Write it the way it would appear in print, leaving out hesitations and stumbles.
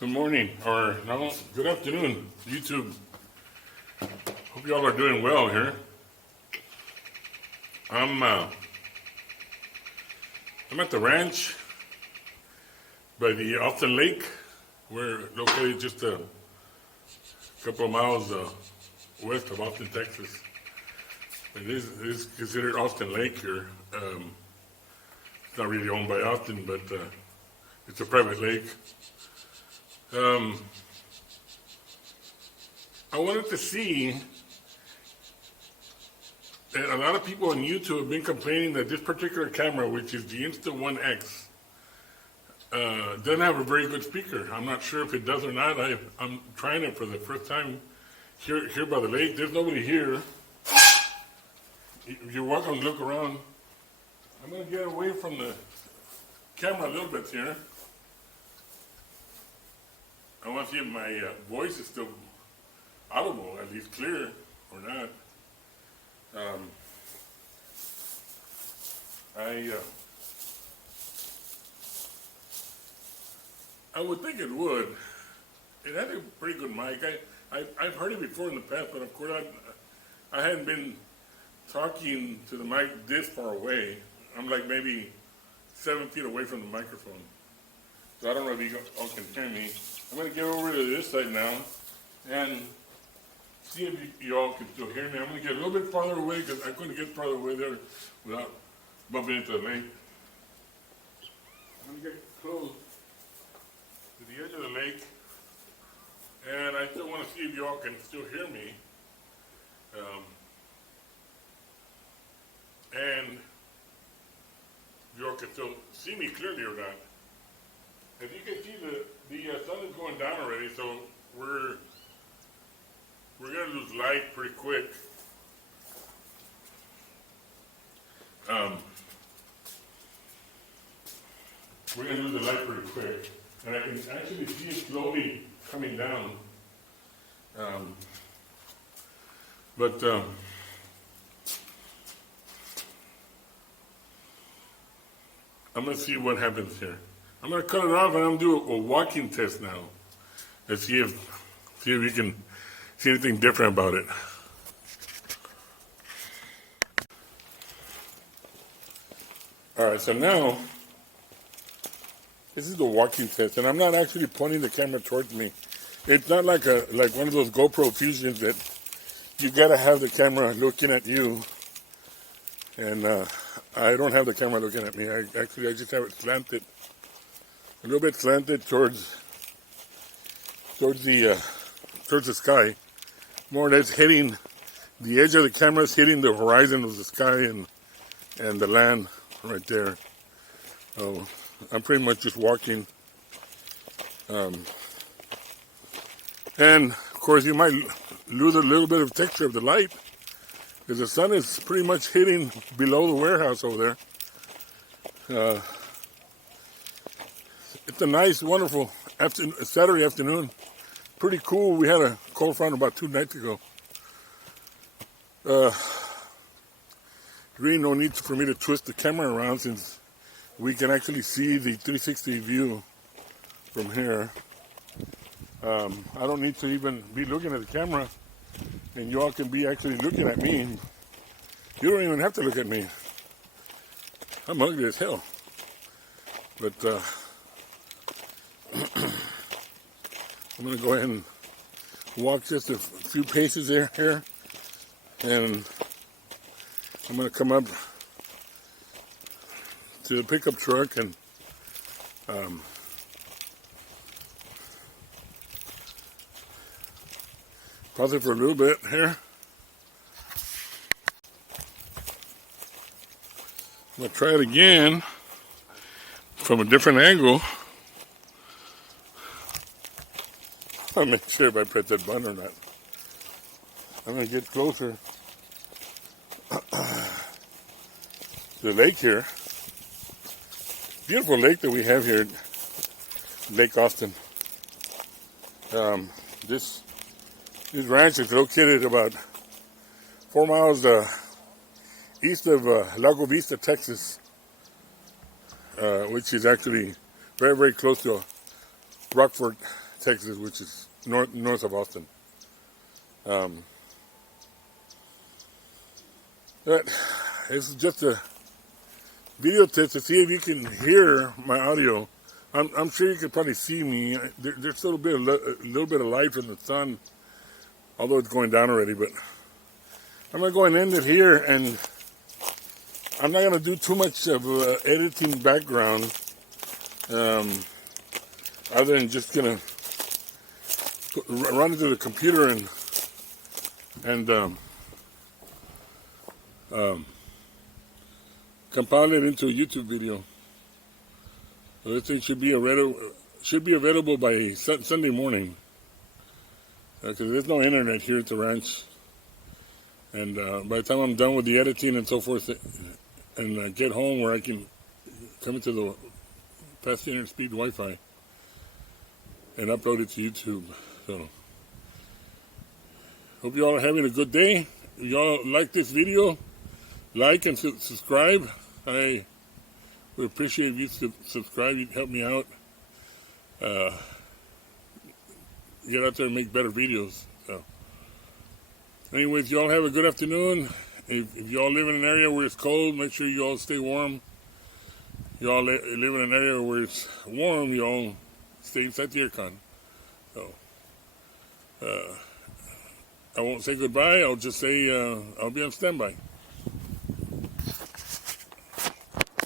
Good morning, or no, good afternoon, YouTube. Hope y'all are doing well here. I'm at the ranch by the Austin Lake. We're located just a couple of miles west of Austin, Texas. It is considered Austin Lake here. It's not really owned by Austin, but it's a private lake. I wanted to see, and a lot of people on YouTube have been complaining that this particular camera, which is the Insta1X, doesn't have a very good speaker. I'm not sure if it does or not. I'm trying it for the first time here by the lake. There's nobody here. You're welcome to look around. I'm going to get away from the camera a little bit here. I want to see if my voice is still audible, at least clear, or not. I would think it would. It had a pretty good mic. I've heard it before in the past, but of course I hadn't been talking to the mic this far away. I'm like maybe 7 feet away from the microphone. So I don't know if you all can hear me. I'm going to get over to this side now and see if you all can still hear me. I'm going to get a little bit farther away because I couldn't get farther away there without bumping into the lake. I'm going to get close to the edge of the lake, and I still want to see if you all can still hear me. And if you all can still see me clearly or not. As you can see, the sun is going down already, so we're going to lose light pretty quick. We're going to lose the light pretty quick, and I can actually see it slowly coming down. I'm going to see what happens here. I'm going to cut it off and I'm going to do a walking test now. Let's see if you can see anything different about it. All right, so now this is the walking test, and I'm not actually pointing the camera towards me. It's not like one of those GoPro Fusions that you got to have the camera looking at you. And I don't have the camera looking at me. I just have it slanted. A little bit slanted towards the sky, more or less hitting the edge of the camera, is hitting the horizon of the sky and the land right there. So I'm pretty much just walking, and of course you might lose a little bit of texture of the light because the sun is pretty much hitting below the warehouse over there. It's a nice, wonderful Saturday afternoon. Pretty cool. We had a cold front about 2 nights ago. Really no need for me to twist the camera around since we can actually see the 360 view from here. I don't need to even be looking at the camera, and you all can be actually looking at me. You don't even have to look at me. I'm ugly as hell. But I'm going to go ahead and walk just a few paces here, and I'm going to come up to the pickup truck and pause it for a little bit here. I'm going to try it again from a different angle. I'll make sure if I press that button or not. I'm going to get closer to the lake here. Beautiful lake that we have here at Lake Austin. This ranch is located about 4 miles east of Lago Vista, Texas, which is actually very, very close to Rockford, Texas, which is north of Austin. But this is just a video test to see if you can hear my audio. I'm sure you can probably see me. There's still a little bit of light from the sun, although it's going down already. But I'm going to go and end it here, and I'm not going to do too much of editing background, other than just going to run into the computer and compile it into a YouTube video. So this thing should be available by Sunday morning, because there's no internet here at the ranch. And by the time I'm done with the editing and so forth, and get home where I can come into the fast internet speed Wi-Fi and upload it to YouTube. So, hope you all are having a good day. If you all like this video, like and subscribe. I would appreciate if you subscribe. You'd help me out. Get out there and make better videos. So, anyways, you all have a good afternoon. If you all live in an area where it's cold, make sure you all stay warm. You all live in an area where it's warm, you all stay inside the aircon. So, I won't say goodbye. I'll just say I'll be on standby.